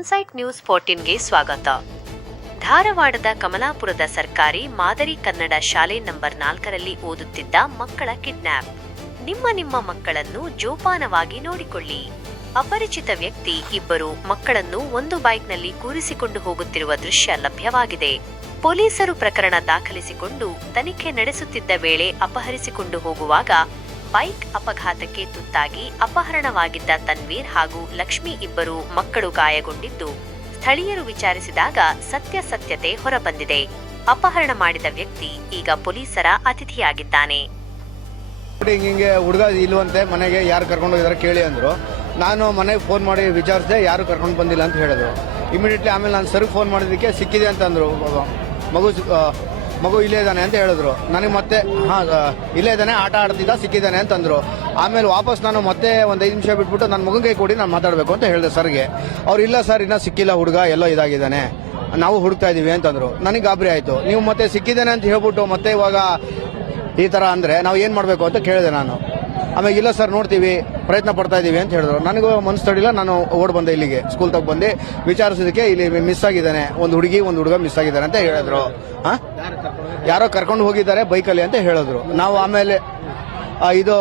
Insight news ಫೋರ್ಟೀನ್ಗೆ ಸ್ವಾಗತ. ಧಾರವಾಡದ ಕಮಲಾಪುರದ ಸರ್ಕಾರಿ ಮಾದರಿ ಕನ್ನಡ ಶಾಲೆ ನಂಬರ್ ನಾಲ್ಕರಲ್ಲಿ ಓದುತ್ತಿದ್ದ ಮಕ್ಕಳ ಕಿಡ್ನಾಪ್. ನಿಮ್ಮ ನಿಮ್ಮ ಮಕ್ಕಳನ್ನು ಜೋಪಾನವಾಗಿ ನೋಡಿಕೊಳ್ಳಿ. ಅಪರಿಚಿತ ವ್ಯಕ್ತಿ, ಇಬ್ಬರು ಮಕ್ಕಳನ್ನು ಒಂದು ಬೈಕ್ನಲ್ಲಿ ಕೂರಿಸಿಕೊಂಡು ಹೋಗುತ್ತಿರುವ ದೃಶ್ಯ ಲಭ್ಯವಾಗಿದೆ. ಪೊಲೀಸರು ಪ್ರಕರಣ ದಾಖಲಿಸಿಕೊಂಡು ತನಿಖೆ ನಡೆಸುತ್ತಿದ್ದ ವೇಳೆ ಅಪಹರಿಸಿಕೊಂಡು ಹೋಗುವಾಗ ಬೈಕ್ ಅಪಘಾತಕ್ಕೆ ತುತ್ತಾಗಿ ಅಪಹರಣವಾಗಿದ್ದ ತನ್ವೀರ್ ಹಾಗೂ ಲಕ್ಷ್ಮಿ ಇಬ್ಬರು ಮಕ್ಕಳು ಗಾಯಗೊಂಡಿದ್ದು, ಸ್ಥಳೀಯರು ವಿಚಾರಿಸಿದಾಗ ಸತ್ಯಾಸತ್ಯತೆ ಹೊರಬಂದಿದೆ. ಅಪಹರಣ ಮಾಡಿದ ವ್ಯಕ್ತಿ ಈಗ ಪೊಲೀಸರ ಅತಿಥಿಯಾಗಿದ್ದಾನೆ. ಹಿಂಗೆ ಹುಡುಗ ಇಲ್ವಂತೆ ಮನೆಗೆ ಯಾರು ಕರ್ಕೊಂಡು ಹೋಗಿದಾರೆ ಕೇಳಿ ಅಂದರು. ನಾನು ಮನೆಗೆ ಫೋನ್ ಮಾಡಿ ವಿಚಾರಿಸಿದೆ, ಯಾರು ಕರ್ಕೊಂಡು ಬಂದಿಲ್ಲ ಅಂತ ಹೇಳಿದ್ರು. ಇಮಿಡಿಯೇಟ್ಲಿ ಆಮೇಲೆ ನಾನು ಸರ್ಗೆ ಫೋನ್ ಮಾಡಿದ್ದಕ್ಕೆ ಸಿಕ್ಕಿದೆ ಅಂತಂದ್ರು ಮಗು ಮಗು ಇಲ್ಲೇ ಇದ್ದಾನೆ ಅಂತ ಹೇಳಿದ್ರು. ನನಗೆ ಮತ್ತೆ, ಹಾಂ ಇಲ್ಲೇ ಇದ್ದಾನೆ, ಆಟ ಆಡ್ತಿದ್ದ, ಸಿಕ್ಕಿದ್ದಾನೆ ಅಂತಂದರು ಆಮೇಲೆ ವಾಪಸ್ ನಾನು ಮತ್ತೆ ಒಂದು ಐದು ನಿಮಿಷ ಬಿಟ್ಬಿಟ್ಟು ನನ್ನ ಮಗನ ಕೈ ಕೊಡಿ ನಾನು ಮಾತಾಡಬೇಕು ಅಂತ ಹೇಳಿದೆ ಸರ್ಗೆ. ಅವ್ರು, ಇಲ್ಲ ಸರ್, ಇನ್ನೂ ಸಿಕ್ಕಿಲ್ಲ ಹುಡುಗ, ಎಲ್ಲೋ ಇದಾಗಿದ್ದಾನೆ. ನಾವು ಹುಡುಕ್ತಾ ಇದೀವಿ ಅಂತಂದ್ರು ನನಗೆ ಗಾಬರಿ ಆಯಿತು. ನೀವು ಮತ್ತೆ ಸಿಕ್ಕಿದ್ದಾನೆ ಅಂತ ಹೇಳ್ಬಿಟ್ಟು ಮತ್ತೆ ಇವಾಗ ಈ ಥರ ಅಂದರೆ ನಾವು ಏನು ಮಾಡಬೇಕು ಅಂತ ಕೇಳಿದೆ ನಾನು. ಆಮೇಲೆ ಇಲ್ಲ ಸರ್, ನೋಡ್ತೀವಿ, ಪ್ರಯತ್ನ ಪಡ್ತಾ ಇದ್ದೀವಿ ಅಂತ ಹೇಳಿದ್ರು. ನನಗೂ ಮನಸ್ಸು ತಡಿಲ್ಲ ನಾನು ಓಡ್ ಬಂದೆ ಇಲ್ಲಿಗೆ ಸ್ಕೂಲ್ ತಗ ಬಂದು. ವಿಚಾರಿಸೋದಕ್ಕೆ ಇಲ್ಲಿ ಮಿಸ್ ಆಗಿದ್ದಾನೆ. ಒಂದು ಹುಡುಗಿ, ಒಂದು ಹುಡುಗ ಮಿಸ್ ಆಗಿದ್ದಾನೆ ಅಂತ ಹೇಳಿದ್ರು. ಯಾರೋ ಕರ್ಕೊಂಡು ಹೋಗಿದ್ದಾರೆ ಬೈಕಲ್ಲಿ ಅಂತ ಹೇಳಿದ್ರು. ನಾವು ಆಮೇಲೆ ಇದು